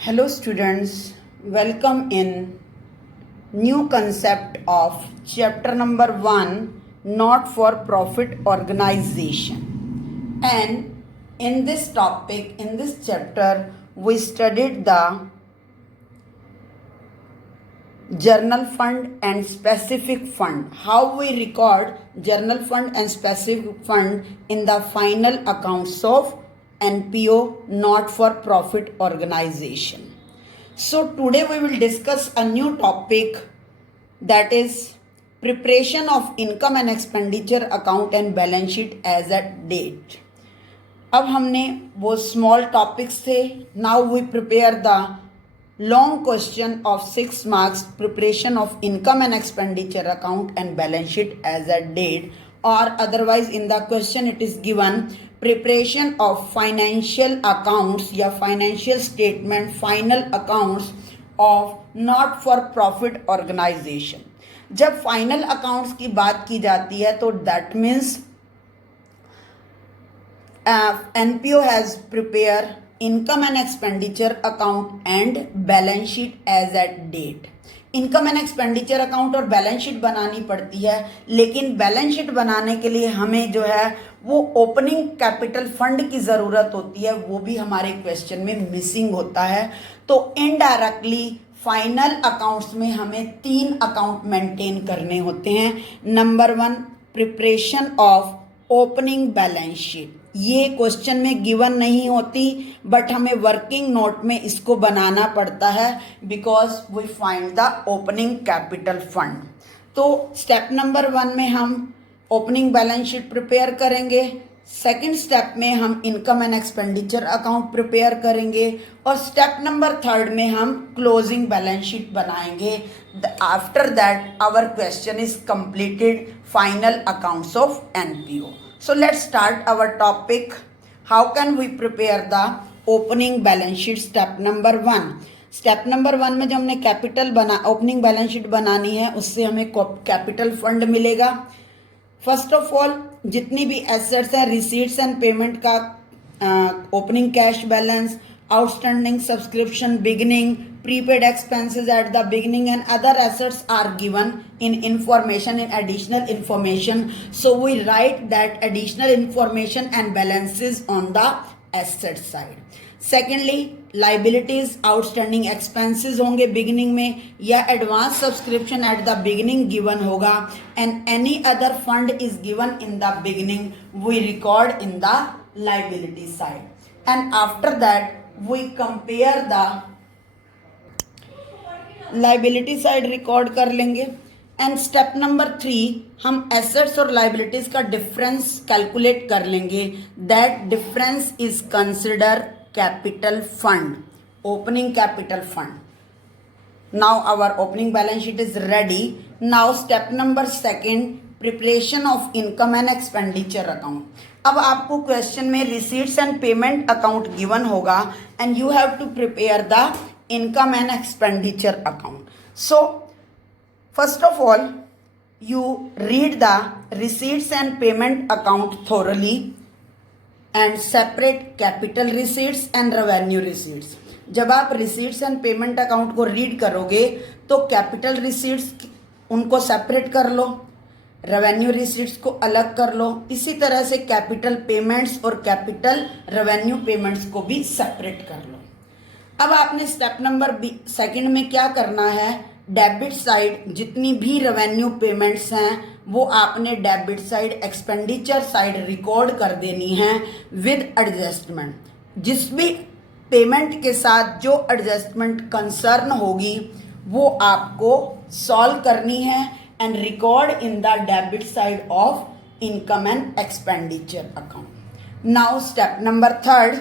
Hello students, welcome in new concept of chapter number 1, not for profit organization. And in this topic, in this chapter, we studied the journal fund and specific fund, how we record journal fund and specific fund in the final accounts of NPO, not for profit organization. So today we will discuss a new topic, that is preparation of income and expenditure account and balance sheet as at date. अब हमने वो small topics थे, now we prepare the long question of 6 marks, preparation of income and expenditure account and balance sheet as at date, or otherwise in the question it is given preparation of financial accounts या financial statement final accounts of not for profit organization. जब final accounts की बात की जाती है तो that means NPO has prepared income and expenditure account and balance sheet as at date. Income and expenditure account और balance sheet बनानी पड़ती है, लेकिन बैलेंस शीट बनाने के लिए हमें जो है वो ओपनिंग कैपिटल फंड की ज़रूरत होती है, वो भी हमारे क्वेश्चन में मिसिंग होता है. तो इनडायरेक्टली फाइनल अकाउंट्स में हमें 3 अकाउंट मेंटेन करने होते हैं. Number 1, preparation of opening balance sheet. ये क्वेश्चन में गिवन नहीं होती, बट हमें वर्किंग नोट में इसको बनाना पड़ता है because we find the opening capital fund. तो स्टेप नंबर 1 में हम ओपनिंग बैलेंस शीट प्रिपेयर करेंगे. सेकंड स्टेप में हम income and expenditure account prepare करेंगे और स्टेप नंबर 3 में हम क्लोजिंग बैलेंस शीट बनाएंगे. After that our question is completed, final accounts of NPO. So let's start our topic. How can we prepare the opening balance sheet? Step number 1. Step number 1 में जब हमने capital opening balance sheet बनानी है, उससे हमें capital fund मिलेगा. First of all जितनी भी एसेट्स हैं, रिसीट्स एंड पेमेंट का opening cash balance, outstanding subscription beginning, prepaid expenses at the beginning, and other assets are given in information, in additional information. So we write that additional information and balances on the asset side. Secondly, liabilities, outstanding expenses होंगे beginning में, या advance subscription at the beginning given होगा, and any other fund is given in the beginning, we record in the liability side. And after that we compare the liability side record कर लेंगे. And step number 3 हम assets और liabilities का difference calculate कर लेंगे. That difference is consider capital fund, opening capital fund. Now our opening balance sheet is ready. Now step number 2, preparation of income and expenditure account. अब आपको question में receipts and payment account given होगा and you have to prepare the income and expenditure account. So first of all you read the receipts and payment account thoroughly and separate capital receipts and revenue receipts. जब आप receipts and payment account को read करोगे तो capital receipts उनको separate कर लो, revenue receipts को अलग कर लो. इसी तरह से कैपिटल पेमेंट्स और कैपिटल रेवेन्यू पेमेंट्स को भी सेपरेट कर लो. अब आपने स्टेप नंबर 2 में क्या करना है, डेबिट साइड जितनी भी रेवेन्यू पेमेंट्स हैं वो आपने debit side, expenditure side record कर देनी है विद एडजस्टमेंट. जिस भी पेमेंट के साथ जो एडजस्टमेंट कंसर्न होगी वो आपको सॉल्व करनी है and record in the debit side of income and expenditure account. Now step number 3,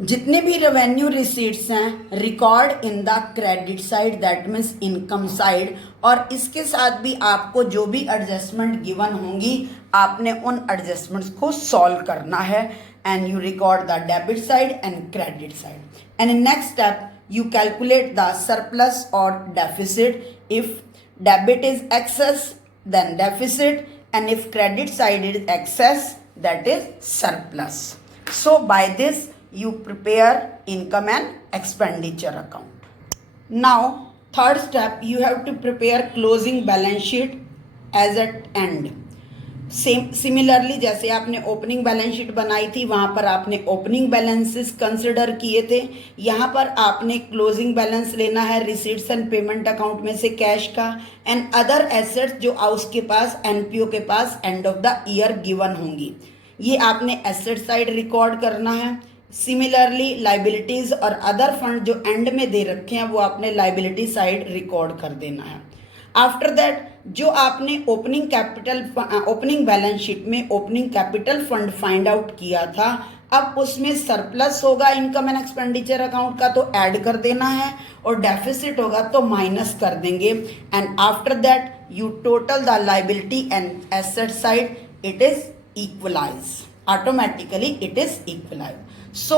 जितने भी रेवेन्यू रिसीट्स हैं record in the credit side, that means income side. और इसके साथ भी आपको जो भी एडजस्टमेंट गिवन होंगी आपने उन एडजस्टमेंट्स को सॉल्व करना है and you record the debit side and credit side. And in next step you calculate the surplus or deficit. If debit is excess then deficit, and if credit side is excess that is surplus. So by this you prepare income and expenditure account. Now third step, you have to prepare closing balance sheet as at end. Similarly जैसे आपने opening balance sheet बनाई थी, वहाँ पर आपने opening balances consider किए थे, यहाँ पर आपने क्लोजिंग बैलेंस लेना है रिसीट्स एंड पेमेंट अकाउंट में से कैश का एंड अदर एसेट्स जो उसके पास एनपीओ के पास end of the year given होंगी, ये आपने एसेट साइड रिकॉर्ड करना है। सिमिलरली लाइबिलिटीज और अदर फंड जो एंड में दे रखे हैं वो आपने लाइबिलिटी साइड रिकॉर्ड कर देना है। आफ्टर दैट जो आपने ओपनिंग बैलेंस शीट में opening capital fund find out किया था, अब उसमें सरप्लस होगा इनकम एंड एक्सपेंडिचर अकाउंट का तो ऐड कर देना है और डेफिसिट होगा तो माइनस कर देंगे and after that you total the liability and asset side, it is equalise, automatically it is equalized. So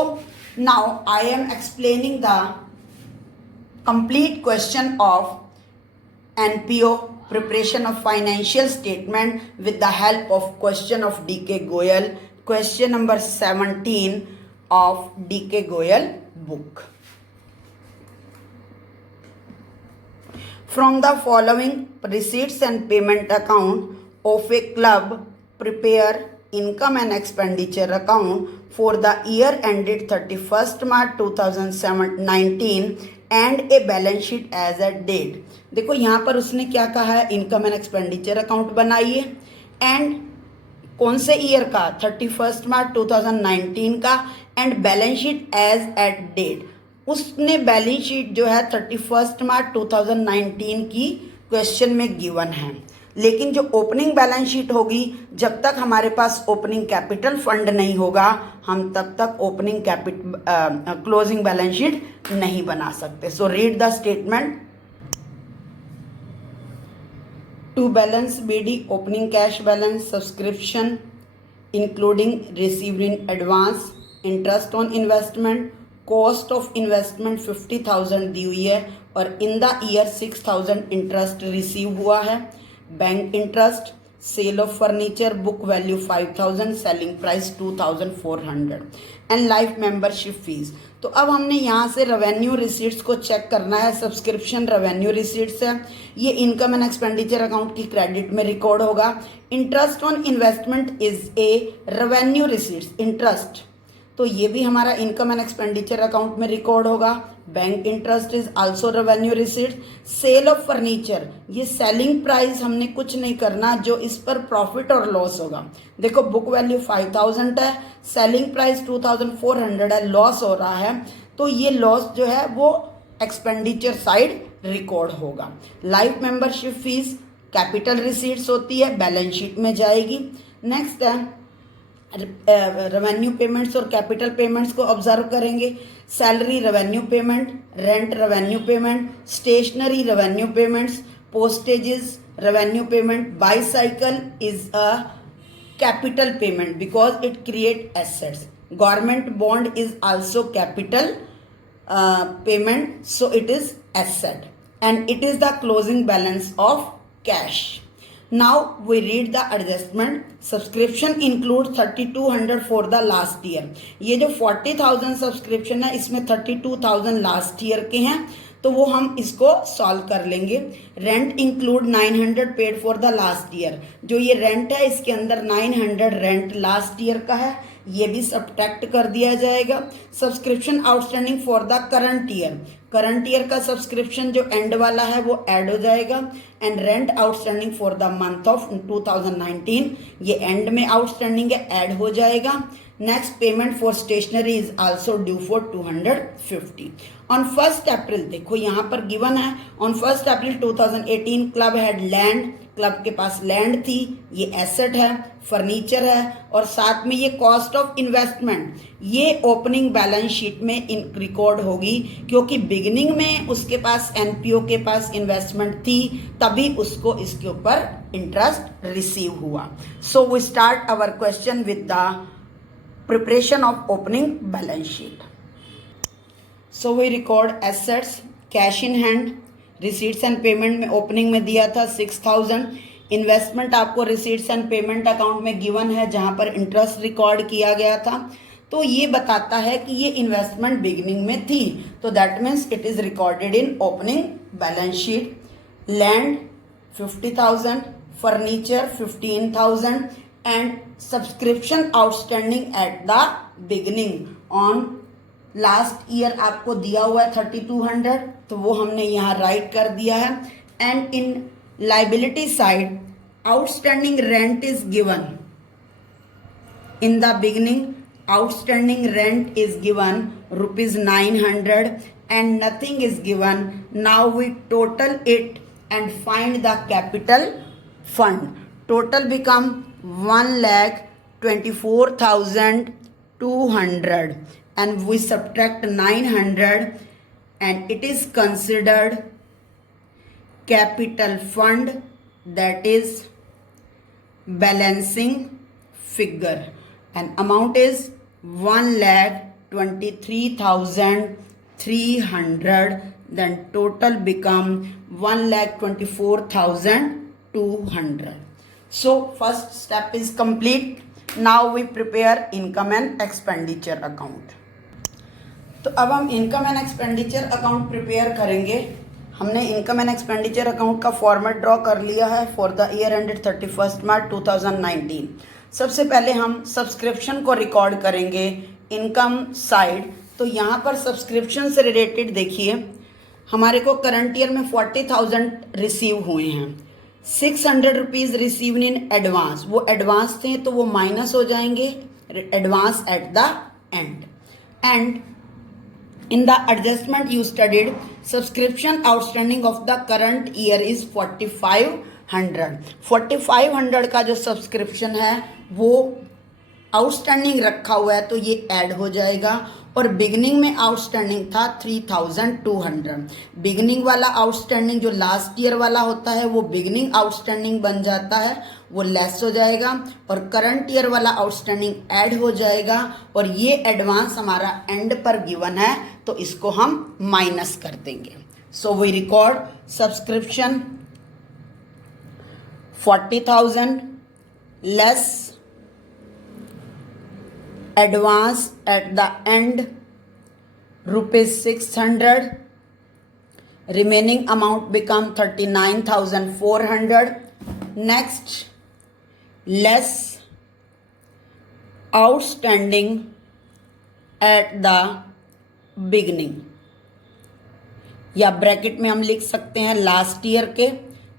now I am explaining the complete question of NPO preparation of financial statement with the help of question of DK Goyal, question number 17 of DK Goyal book. From the following receipts and payment account of a club, prepare income and expenditure account for the year ended 31st March 2019 and a balance sheet as at date. देखो यहाँ पर उसने क्या कहा है, income and expenditure account बनाइए and कौन से ईयर का, 31st मार्च 2019 का and balance sheet as at date. उसने बैलेंस शीट जो है 31st मार्च 2019 की क्वेश्चन में गिवन है, लेकिन जो ओपनिंग बैलेंस शीट होगी, जब तक हमारे पास ओपनिंग कैपिटल फंड नहीं होगा हम तब तक ओपनिंग क्लोजिंग बैलेंस शीट नहीं बना सकते। So read the statement. To balance BD opening cash balance subscription including received in advance, interest on investment, cost of investment 50,000 दी हुई है और in the year 6,000 interest receive हुआ है। Bank interest, sale of furniture, book value 5,000, selling price 2,400 and life membership fees. तो अब हमने यहाँ से रेवेन्यू रिसीट्स को चेक करना है। सब्सक्रिप्शन रेवेन्यू रिसीट्स है, ये इनकम एंड एक्सपेंडिचर अकाउंट की क्रेडिट में रिकॉर्ड होगा। Interest on investment is a revenue receipts, interest, तो ये भी हमारा इनकम एंड एक्सपेंडिचर अकाउंट में रिकॉर्ड होगा। Bank interest is also revenue receipt. Sale of furniture, ये सेलिंग प्राइस हमने कुछ नहीं करना, जो इस पर प्रॉफिट और लॉस होगा। देखो बुक वैल्यू 5,000 है, सेलिंग प्राइस 2,400 है, लॉस हो रहा है, तो ये लॉस जो है वो एक्सपेंडिचर साइड रिकॉर्ड होगा। Life membership fees capital receipts होती है, बैलेंस शीट में जाएगी। नेक्स्ट है रेवेन्यू पेमेंट्स और कैपिटल पेमेंट्स को ऑब्जर्व करेंगे। Salary revenue payment, rent revenue payment, stationery revenue payments, postages revenue payment, bicycle is a capital payment because it create assets, government bond is also capital payment, so it is asset and it is the closing balance of cash. Now we read the adjustment. Subscription includes 3,200 for the last year. ये जो 40,000 subscription है इसमें 32,000 last year के हैं, तो वो हम इसको सॉल्व कर लेंगे। Rent include 900 paid for the last year, जो ये रेंट है इसके अंदर 900 रेंट लास्ट ईयर का है, ये भी सब्ट्रैक्ट कर दिया जाएगा। Subscription outstanding for the current year, current year का सब्सक्रिप्शन जो एंड वाला है वो ऐड हो जाएगा। And rent outstanding for the month of 2019, ये एंड में आउटस्टैंडिंग है, ऐड हो जाएगा। Next payment for stationery is also due for 250 on 1 April. देखो यहाँ पर गिवन है on 1 April 2018 club had land, club के पास लैंड थी, ये एसेट है, फर्नीचर है और साथ में ये कॉस्ट ऑफ इन्वेस्टमेंट, ये ओपनिंग बैलेंस शीट में रिकॉर्ड होगी क्योंकि बिगिनिंग में उसके पास एनपीओ के पास इन्वेस्टमेंट थी, तभी उसको इसके ऊपर इंटरेस्ट रिसीव हुआ। So we start our question with the preparation of opening balance sheet. So we record assets, cash in hand, receipts and payment में opening में दिया था 6,000, इन्वेस्टमेंट आपको receipts and payment account में given है जहाँ पर इंटरेस्ट रिकॉर्ड किया गया था तो ये बताता है कि ये इन्वेस्टमेंट बिगिनिंग में थी, तो that means it is recorded in opening balance sheet. Land 50,000, furniture 15,000 and subscription outstanding at the beginning on last year आपको दिया हुआ है 3200, तो वो हमने यहाँ राइट कर दिया है. And in liability side outstanding rent is given in the beginning. Outstanding rent is given rupees 900 and nothing is given. Now we total it and find the capital fund. Total become 1,24,200 and we subtract 900 and it is considered capital fund, that is balancing figure. And amount is 1,23,300. Then total become 1,24,200. So first step is complete. Now we prepare income and expenditure account. तो अब हम income and expenditure account prepare करेंगे. हमने income and expenditure account का format draw कर लिया है for the year ended 31 March 2019. सबसे पहले हम सब्सक्रिप्शन को रिकॉर्ड करेंगे इनकम साइड. तो यहाँ पर सब्सक्रिप्शन से रिलेटेड देखिए, हमारे को करंट ईयर में 40,000 रिसीव हुए हैं. 600 रुपीज़ रिसीव इन एडवांस, वो एडवांस थे तो वो माइनस हो जाएंगे advance at the and. And in the adjustment you studied, subscription outstanding of the current year is 4,500. 4,500 का जो सब्सक्रिप्शन है वो आउटस्टैंडिंग रखा हुआ है, तो ये ऐड हो जाएगा. और बिगनिंग में आउटस्टैंडिंग था 3,200. बिगनिंग वाला आउटस्टैंडिंग जो लास्ट ईयर वाला होता है वो बिगनिंग आउटस्टैंडिंग बन जाता है, वो लेस हो जाएगा. और करंट ईयर वाला आउटस्टैंडिंग ऐड हो जाएगा. और ये एडवांस हमारा एंड पर गिवन है, तो इसको हम माइनस कर देंगे. So we record subscription 40,000 less advance at the end rupees 600, remaining amount become 39,400. Next, less outstanding at the beginning, या ब्रैकेट में हम लिख सकते हैं लास्ट ईयर के.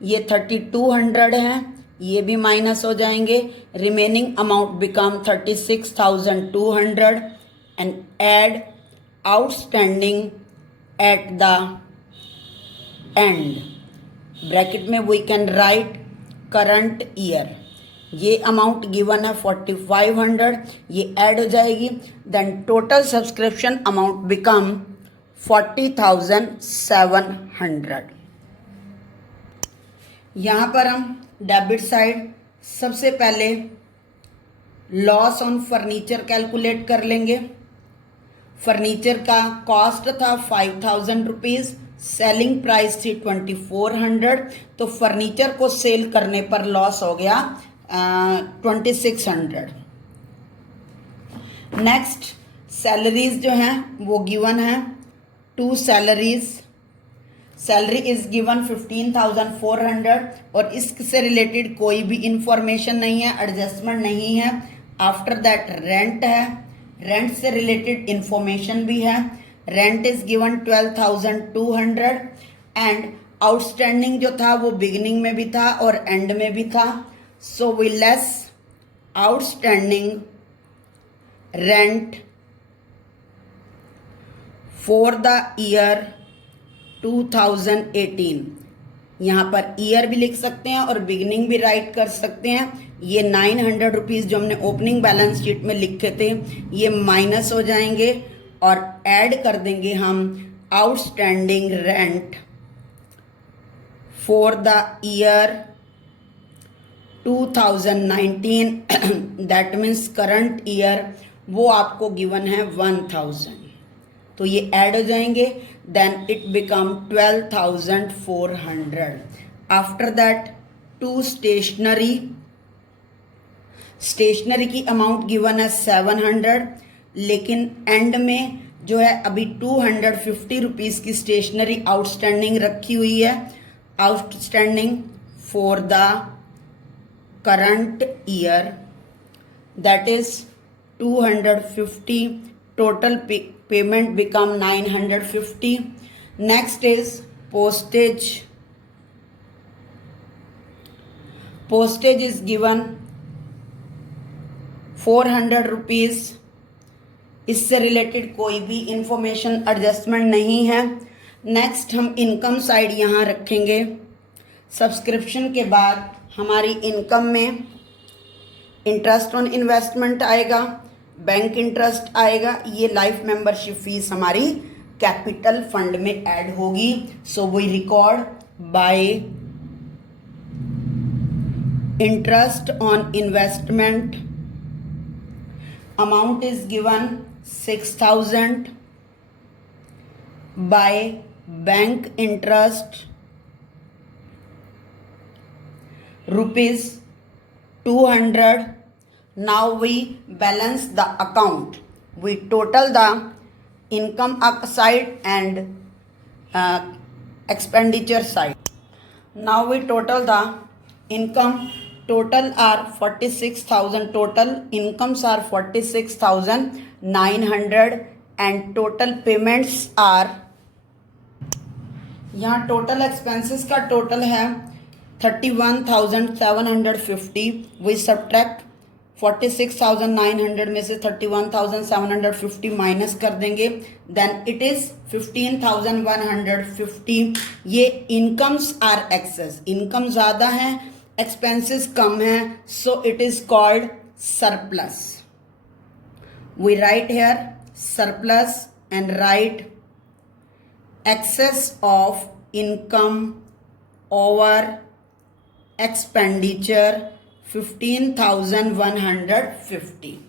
ये 3,200 हैं, ये भी माइनस हो जाएंगे. Remaining amount become 36,200 and add outstanding at the end. Bracket में we can write current year. ये अमाउंट गिवन है 4,500, ये ऐड हो जाएगी. Then total subscription amount become 40,700. यहाँ पर हम डेबिट साइड सबसे पहले लॉस ऑन फर्नीचर कैलकुलेट कर लेंगे. फर्नीचर का कॉस्ट था 5,000 रुपीज़, सेलिंग प्राइस थी 2,400, तो फर्नीचर को सेल करने पर लॉस हो गया 2,600. नेक्स्ट सैलरीज जो हैं वो गिवन है 2 सैलरीज. सैलरी इज गिवन 15,400 और इससे रिलेटेड कोई भी इंफॉर्मेशन नहीं है, एडजस्टमेंट नहीं है. आफ्टर दैट रेंट है, रेंट से रिलेटेड इंफॉर्मेशन भी है. Rent is given 12,200 and outstanding जो था वो बिगिनिंग में भी था और एंड में भी था. So we less outstanding rent for the year 2018. यहाँ पर ईयर भी लिख सकते हैं और बिगिनिंग भी राइट कर सकते हैं. ये 900 रुपीज़ जो हमने ओपनिंग बैलेंस शीट में लिखे थे ये माइनस हो जाएंगे और ऐड कर देंगे हम outstanding rent for the year 2019 that means current year, वो आपको गिवन है 1,000, तो ये ऐड हो जाएंगे. Then it become 12,400. After that to stationery की अमाउंट गिवन है 700, लेकिन एंड में जो है अभी 250 रुपीज़ की स्टेशनरी आउटस्टैंडिंग रखी हुई है, outstanding for the current year, that is 250, total payment become 950. Next is postage. Postage is given 400 rupees. इससे रिलेटेड कोई भी इंफॉर्मेशन एडजस्टमेंट नहीं है। नेक्स्ट हम इनकम साइड यहाँ रखेंगे। सब्सक्रिप्शन के बाद हमारी इनकम में इंटरेस्ट ऑन इन्वेस्टमेंट आएगा, बैंक इंटरेस्ट आएगा, ये लाइफ मेंबरशिप फीस हमारी कैपिटल फंड में ऐड होगी। So we record by interest on investment, amount is given 6,000, by bank interest rupees 200. Now we balance the account. We total the income side and expenditure side. Now we total the income. Total are 46,000. Total incomes are 46,900 and total payments are, यहाँ total expenses का total है 31,750. We subtract 46,900 में से 31,750 minus कर देंगे, then it is 15,150. ये incomes are access, income ज़्यादा है, एक्सपेंसेस कम है, so it is called surplus. We write here surplus and write excess of income over expenditure 15,150.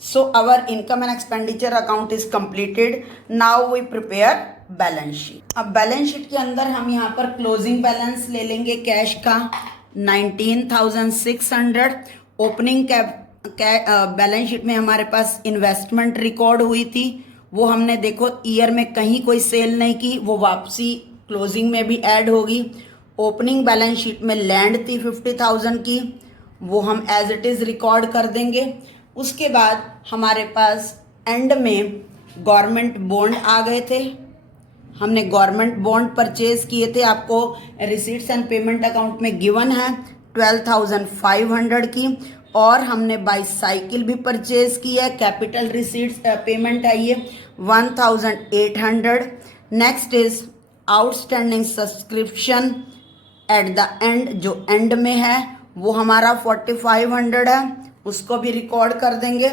So our income and expenditure account is completed. Now we prepare balance sheet. अब balance sheet के अंदर हम यहाँ पर closing balance ले लेंगे cash का 19,600. Opening balance sheet में हमारे पास इन्वेस्टमेंट रिकॉर्ड हुई थी, वो हमने देखो ईयर में कहीं कोई सेल नहीं की, वो वापसी क्लोजिंग में भी ऐड होगी. ओपनिंग बैलेंस शीट में लैंड थी 50,000 की, वो हम एज इट इज़ रिकॉर्ड कर देंगे. उसके बाद हमारे पास एंड में गवर्नमेंट बॉन्ड आ गए थे, हमने गवर्नमेंट बॉन्ड परचेज किए थे, आपको रिसीट्स एंड पेमेंट अकाउंट में गिवन है 12,500 की. और हमने बाईसाइकिल भी परचेज की है, कैपिटल रिसीट्स पेमेंट है ये 1,800. Next is outstanding subscription eight the and, जो एंड में है वो हमारा 4,500 है, उसको भी रिकॉर्ड कर देंगे.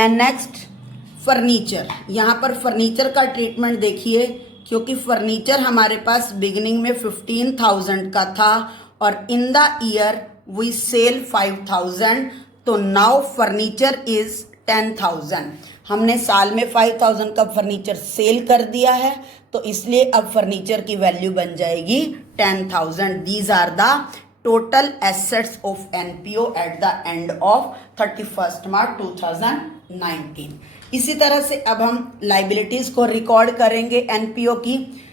एंड नेक्स्ट फर्नीचर, यहाँ पर फर्नीचर का ट्रीटमेंट देखिए, क्योंकि फर्नीचर हमारे पास बिगिनिंग में 15,000 का था और in the year we sell 5,000, तो नाउ फर्नीचर इज 10,000. हमने साल में 5,000 का फर्नीचर सेल कर दिया है, तो इसलिए अब फर्नीचर की वैल्यू बन जाएगी 10,000. These are the total assets of NPO at the end of 31 March 2019. इसी तरह से अब हम लाइबिलिटीज को रिकॉर्ड करेंगे एनपीओ की.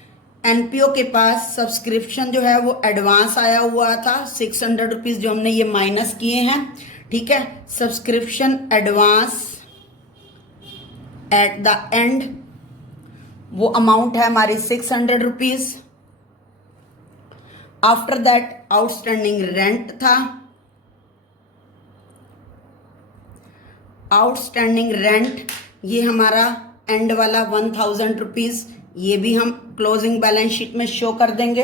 एनपीओ के पास सब्सक्रिप्शन जो है वो एडवांस आया हुआ था 600 रुपीज़, जो हमने ये माइनस किए हैं, ठीक है. Subscription advance at the and, वो अमाउंट है हमारी 600 rupees. After that outstanding rent था, आउटस्टैंडिंग रेंट ये हमारा एंड वाला 1,000 रुपीज़, ये भी हम क्लोजिंग बैलेंस शीट में शो कर देंगे.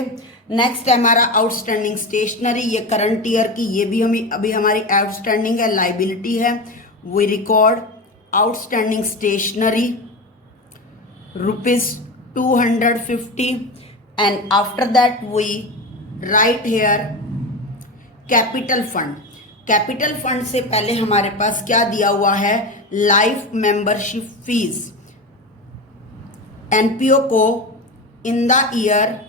नेक्स्ट है हमारा आउटस्टैंडिंग स्टेशनरी, ये करंट ईयर की, ये भी हम अभी हमारी आउटस्टैंडिंग है, लाइबिलिटी है. We record outstanding stationery ₹250 and after that we write here capital fund. Capital fund से पहले हमारे पास क्या दिया हुआ है, लाइफ मेंबरशिप फीस. एनपीओ को इन the year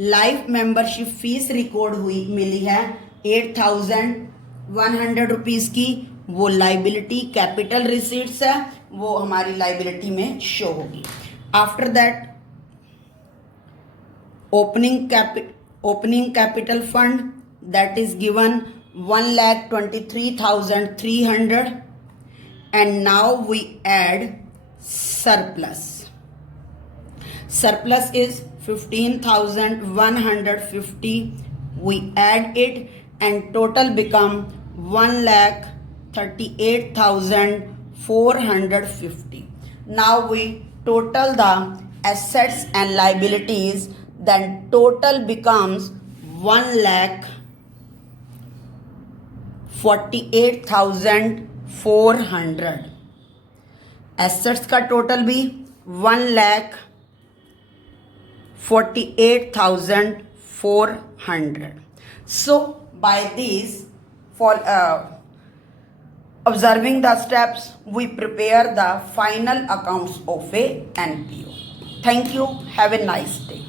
life membership fees record हुई मिली है 8,100 रुपीज़ की. वो लाइबिलिटी कैपिटल रिसीट्स है, वो हमारी लाइबिलिटी में शो होगी। After that opening capital fund that is given 1,23,300 and now we add surplus. Surplus is 15,150. We add it and total become 1,38,450. Now we total the assets and liabilities, then total becomes 1,48,400. Assets का total भी 1,48,400. So by this, for observing the steps, we prepare the final accounts of a NPO. Thank you. Have a nice day.